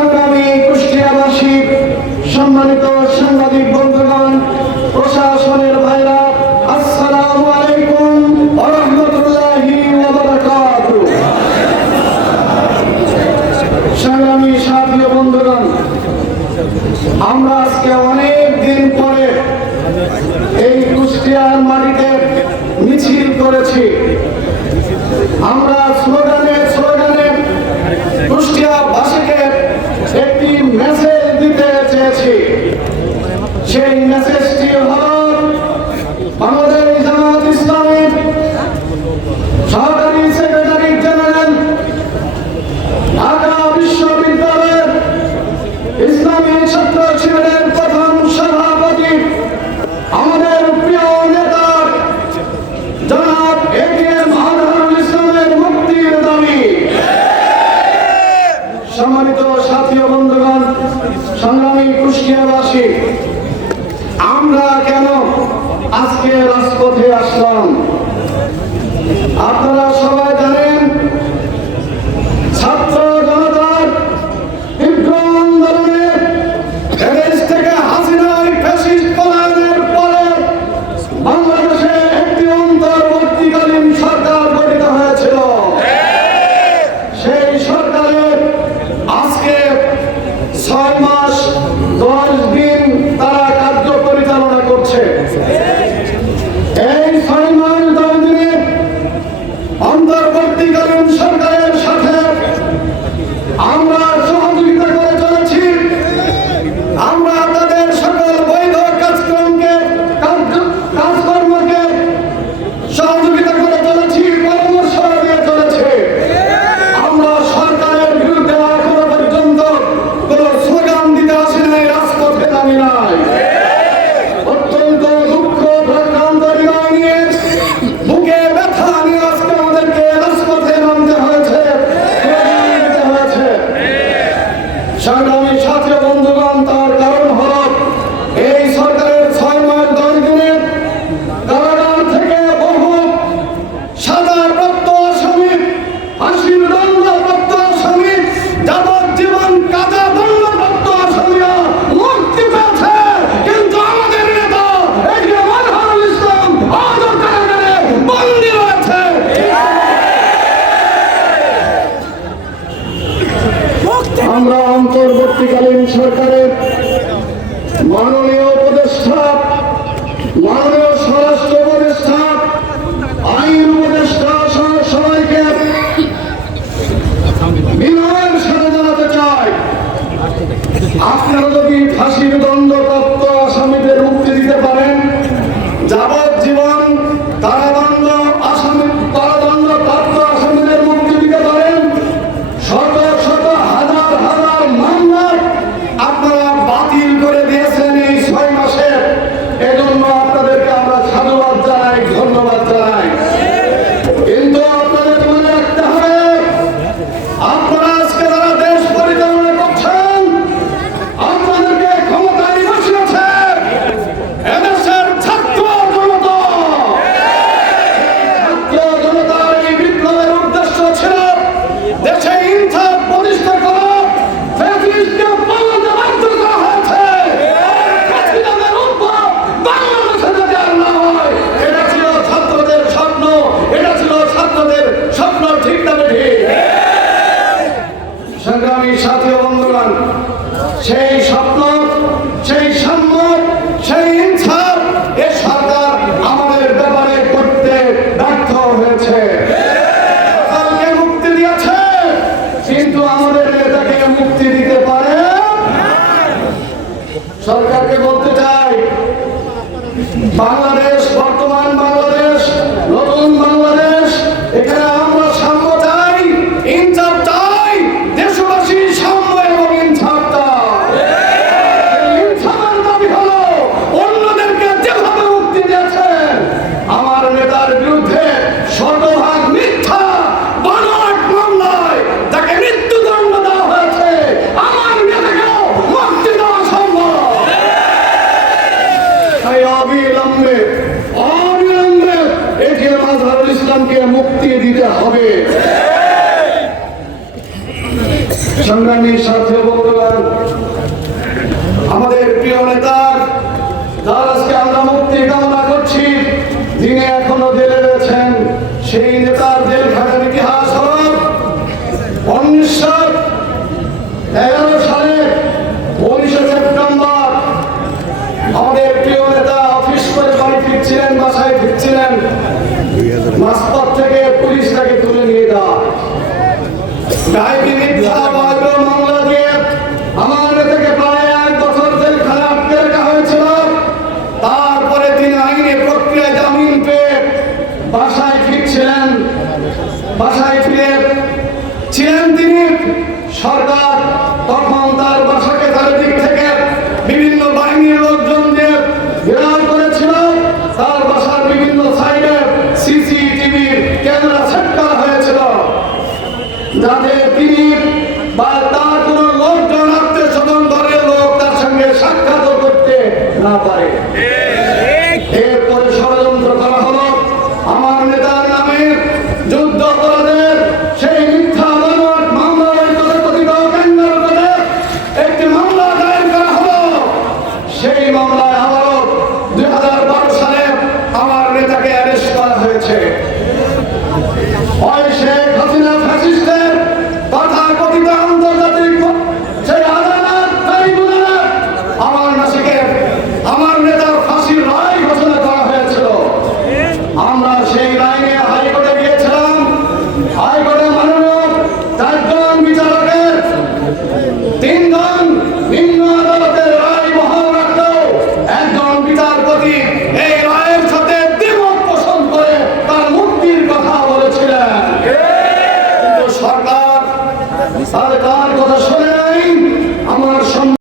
সংগ্রামী কুষ্টিয়াবাসী, সম্মানিত সাংবাদিক বন্ধুগণ, প্রশাসনের ভাইরা, আসসালামু আলাইকুম ওয়া রাহমাতুল্লাহি ওয়া বারাকাতুহু। সংগ্রামী সাথী বন্ধুগণ, আমরা আজকে অনেক দিন পরে এই কুষ্টিয়ার মাটিতে মিছিল করেছি। আমরা স্লোগানে কুষ্টিয়াবাসীকে একটি মেসেজ দিতে চেয়েছি। সেই মেসেজটি হল, আমাদের জামাত ইসলামের সহকারী সেক্রেটারি জেনারেল, ঢাকা বিশ্ববিদ্যালয়ের ইসলামী ছাত্র শিবিরের প্রথম সভাপতি, আমাদের প্রিয় নেতা জনাব এটিএম আজহারুল ইসলামের মুক্তির দাবি। সম্মানিত সাথী ও বন্ধুগণ, সংগ্রামী কুষ্টিয়াবাসী, আমরা কেন আজকে রাজপথে আসলাম? আপনারা সবাই জানেন, ছাত্র জনতার তীব্র আন্দোলনের দেশ থেকে হাসিনার ফ্যাসিস্ট পলায়নের পরে বাংলাদেশে একটি অন্তর্বর্তীকালীন সরকার গঠিত হয়েছিল। সেই সরকারের আজকে 6 মাস 10 দিন তারা কার্য পরিচালনা করছে। এই 6 মাস 10 দিনে অন্তর্বর্তীকালীন সরকারের সাথে আমরা সহযোগিতা করে চলেছি। আমরা তাদের সকল বৈধ কাজকর্মকে সহযোগিতা করে চলেছি, পরামর্শ দিয়ে চলেছে। আমরা সরকারের বিরুদ্ধে এখনো পর্যন্ত কোন স্লোগান দিতে আসি নাই, রাজপথে নামি নাই। অত্যন্ত দুঃখ ভারাক্রান্ত হৃদয় নিয়ে, বুকে ব্যথা নিয়ে আজকে আমাদেরকে রাজপথে নামতে হয়েছে, স্লোগান দিতে হয়েছে। সংগ্রামী সাথী বন্ধুগণ, তার কারণ হল এই সরকারের 6 মাস 10 দিনে কারাগার থেকে বহু সাজাপ্রাপ্ত আসামি, ফাঁসির দণ্ডপ্রাপ্ত আসামি, যাবজ্জীবন কাজা দণ্ডপ্রাপ্ত আসামিরা মুক্তি পেয়েছে। কিন্তু আমাদের নেতা এটিএম আজহারুল ইসলাম আজও কারাগারে বন্দী রয়েছে। আমরা অন্তর্বর্তীকালীন সরকারের মাননীয় উপদেষ্টা, মাননীয় স্বরাষ্ট্র উপদেষ্টা, আইন উপদেষ্টা সহ সবাইকে বিনয়ের সাথে জানাতে চাই, আপনারা যদি ফাঁসির দণ্ডপ্রাপ্ত আসামিদের মুক্তি দিতে পারেন, যাবজ্জীবন কারাদণ্ডপ্রাপ্ত আসামিদের মুক্তি দিতে পারেন, শত শত হাজার হাজার মামলা আপনারা বাতিল করে দিয়েছেন এই 6 মাসে। এজন্য আপনাদেরকে আমরা সাধুবাদ জানাই, ধন্যবাদ জানাই। কিন্তু আপনাদের মনে রাখতে হবে, আপনারা আজকে যারা দেশ পরিচালনা করছেন, আপনাদেরকে ক্ষমতায় বসিয়েছে এদেশের ছাত্র জনতা। ছাত্র জনতার এই বিপ্লবের উদ্দেশ্য ছিল দেশে ইনসাফ প্রতিষ্ঠা করা। ফ্যাসিস্টকে পালাতে বাধ্য করা হয়েছে। ফ্যাসিজমের উদ্ভব বাংলাদেশে যাতে আর না হয়, এটা ছিল ছাত্রদের স্বপ্ন, এটা ছিল ছাত্রদের স্বপ্ন, ঠিক না ঠিক? সংগ্রামী সাথী বন্ধুগণ, সেই স্বপ্ন, সেই সাম্য, সেই ইনসাফ এ সরকার আমাদের ব্যাপারে করতে ব্যর্থ হয়েছে। সরকারকে মুক্তি দিয়েছে, কিন্তু আমাদের নেতাকে মুক্তি দিতে পারে। সরকারকে বলতে চাই, বাংলাদেশ, বর্তমান বাংলাদেশ, নতুন বাংলাদেশ, এখানে আমরা সাম্য চাই, ইনসাফ চাই। দেশবাসী সাম্য এবং ইনসাফ চাই। ইনসাফের দাবি হলো অন্যদেরকে যেভাবে মুক্তি দিয়েছেন আমার নেতার বিরুদ্ধে শতভাগ মিথ্যা বানোয়াট মামলায় যাকে মৃত্যুদণ্ড দেওয়া হয়েছে, আমার নেতাকেও মুক্তি দেওয়া সম্ভব। তাই অবিলম্বে এটিএম আজহারুল ইসলামকে মুক্তি দিতে হবে। সংগ্রামী সাথী বন্ধুগণ, তখন